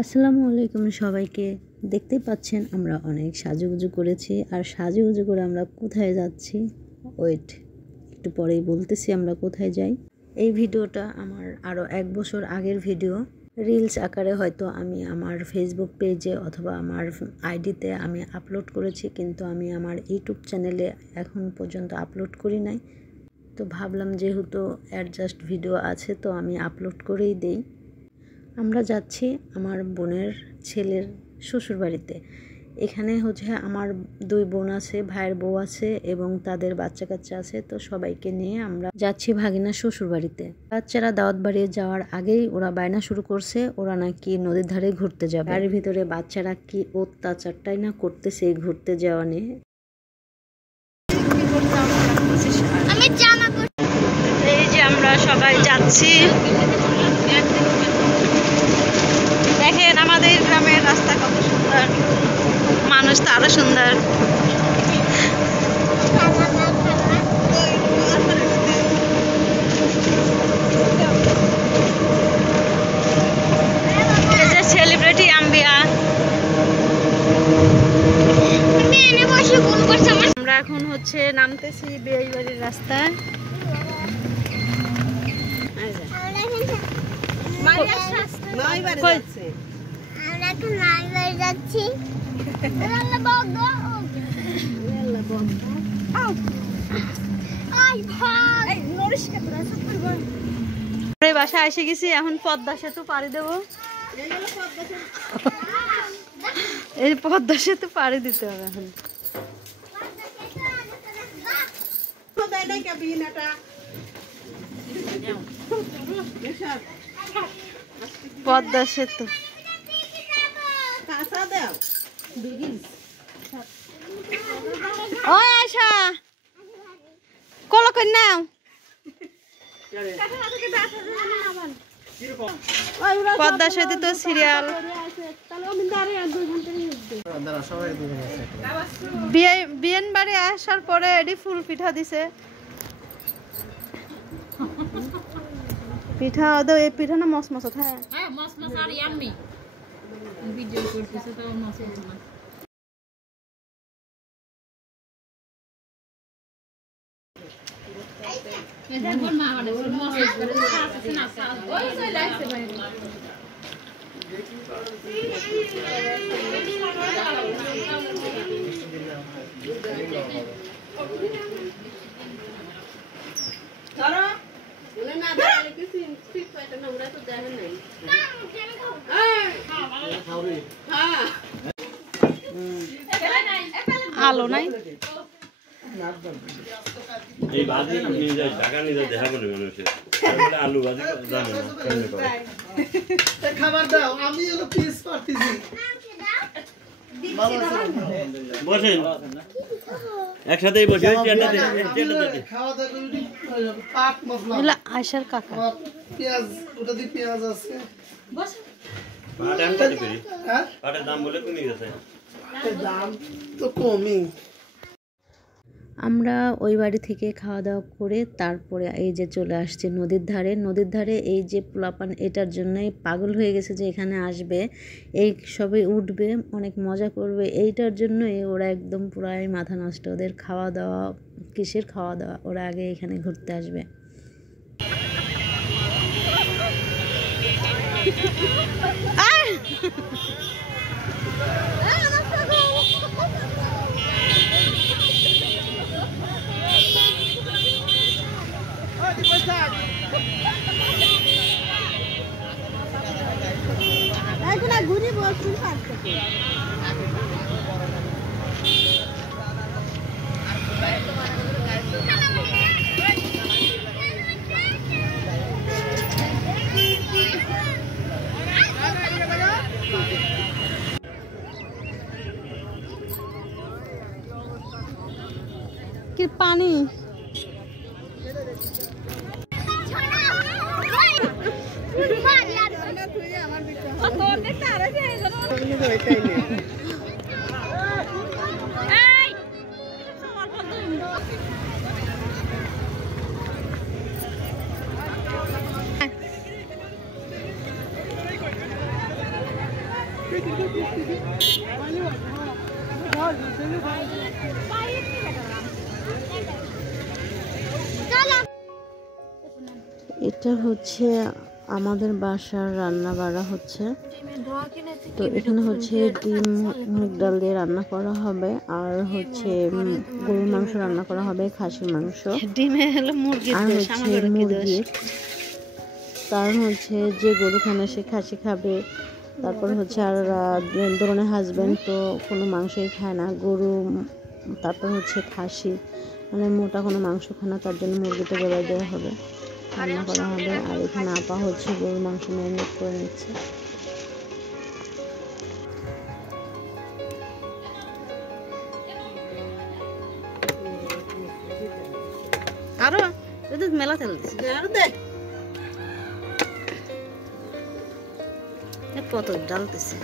আসসালামু আলাইকুম সবাইকে। দেখতেই পাচ্ছেন আমরা অনেক সাজুগুজু করেছি। আর সাজুগুজু করে আমরা কোথায় যাচ্ছি ওয়েট একটু পরেই বলতেছি আমরা কোথায় যাই। এই ভিডিওটা আমার আরও 1 বছর আগের ভিডিও। রিলস আকারে হয়তো আমি আমার ফেসবুক পেজে অথবা আমার আইডিতে আমি আপলোড করেছি, কিন্তু আমি আমার ইউটিউব চ্যানেলে এখন পর্যন্ত আপলোড করি নাই। তো ভাবলাম যেহেতু অ্যাডজাস্ট ভিডিও আছে তো আমি আপলোড করেই দেই। আমরা যাচ্ছি আমার বোনের ছেলের শ্বশুরবাড়িতে। এখানে হচ্ছে আমার 2 বোন আছে, ভাইয়ের বউ আছে এবং তাদের বাচ্চা কাচ্চা আছে। তো সবাইকে নিয়ে আমরা যাচ্ছি ভাগিনার শ্বশুরবাড়িতে। বাচ্চারা দাওয়াত বাড়ি যাওয়ার আগেই ওরা বায়না শুরু করছে, ওরা নাকি নদীর ধারে ঘুরতে যাবে। বাড়ির ভিতরে বাচ্চারা কি অত্যাচারটাই না করতেছে এই ঘুরতে যাওয়া নিয়ে। এই যে আমরা সবাই যাচ্ছি। দেখেন আমাদের গ্রামের রাস্তা কত সুন্দর, মানুষ তো আরো সুন্দর। সেলিব্রিটি আম্বিয়া। আমরা এখন হচ্ছে নামতেছি বিয়ে বাড়ির রাস্তায়। বাসায় এসে গেছি, এখন পদ্মা সেতু পাড়ি দেবো। এই পদ্মা সেতু পাড়ি দিতে হবে এখন। পদ্মা সেতু ও আশা কল কই নাও। পদ্মা সেতু তো সিরিয়াল। বিয়েন বাড়ি আসার পরে এডি ফুল পিঠা দিছে। পিঠা ওদের এই পিঠা না মস মসত। হ্যাঁ হ্যাঁ মস মস আর ইয়াম্মি ভিডিও করতেছে তো মস মস। এদের কোন মা মানে মস মস করে আছে না ওই সই লাগছে ভাই। ধরো উনি না দাঁড়ালে কিছু ঠিক পাইতো না, আমরা তো দেখেন নাই। আলো নাই এই ভাজি নিয়ে যায়, ঢাকা নিয়ে যায়, দেখা বলে মানুষের আলু ভাজি জানে না কেমনে করে। খাবার দাও, আমি হলো পিস পারতেছি। বসেন একসাথেই বসে খাওয়া দাওয়া করি। পাক মশলা আয়শার কাকা পেঁয়াজ, ওটা দিয়ে পেঁয়াজ আছে। বসেন পাট আনতে পারি। হ্যাঁ পাটের দাম বলে কমে গেছে, দাম তো কমই। আমরা ওই বাড়ি থেকে খাওয়া দাওয়া করে তারপরে এই যে চলে আসছি নদীর ধারে। নদীর ধারে এই যে পোলাপান এটার জন্যই পাগল হয়ে গেছে যে এখানে আসবে, এই সবাই উঠবে, অনেক মজা করবে। এইটার জন্যই ওরা একদম পুরাই মাথা নষ্ট। ওদের খাওয়া দাওয়া কিসের খাওয়া দাওয়া, ওরা আগে এখানে ঘুরতে আসবে। ঘুরি বসুন কি পানি এটা হচ্ছে আমাদের বাসার রান্না বাড়া হচ্ছে। তো এখানে হচ্ছে ডিম মুগ ডাল দিয়ে রান্না করা হবে, আর হচ্ছে গরুর মাংস রান্না করা হবে, খাসির মাংস, আর হচ্ছে মুরগি। কারণ হচ্ছে যে গরু খানে সে খাসি খাবে, তারপর হচ্ছে আর ধরনের হাজব্যান্ড তো কোনো মাংসই খায় না, গরু তারপর হচ্ছে খাসি, মানে মোটা কোনো মাংস খায় না, তার জন্য মুরগিটা বলে দেওয়া হবে, রান্না করা হবে। আর এখানে আপা হচ্ছে গরুর মাংস ম্যারিনেট করে নিচ্ছে। আরো মেলা তেল কত ডালতেছে।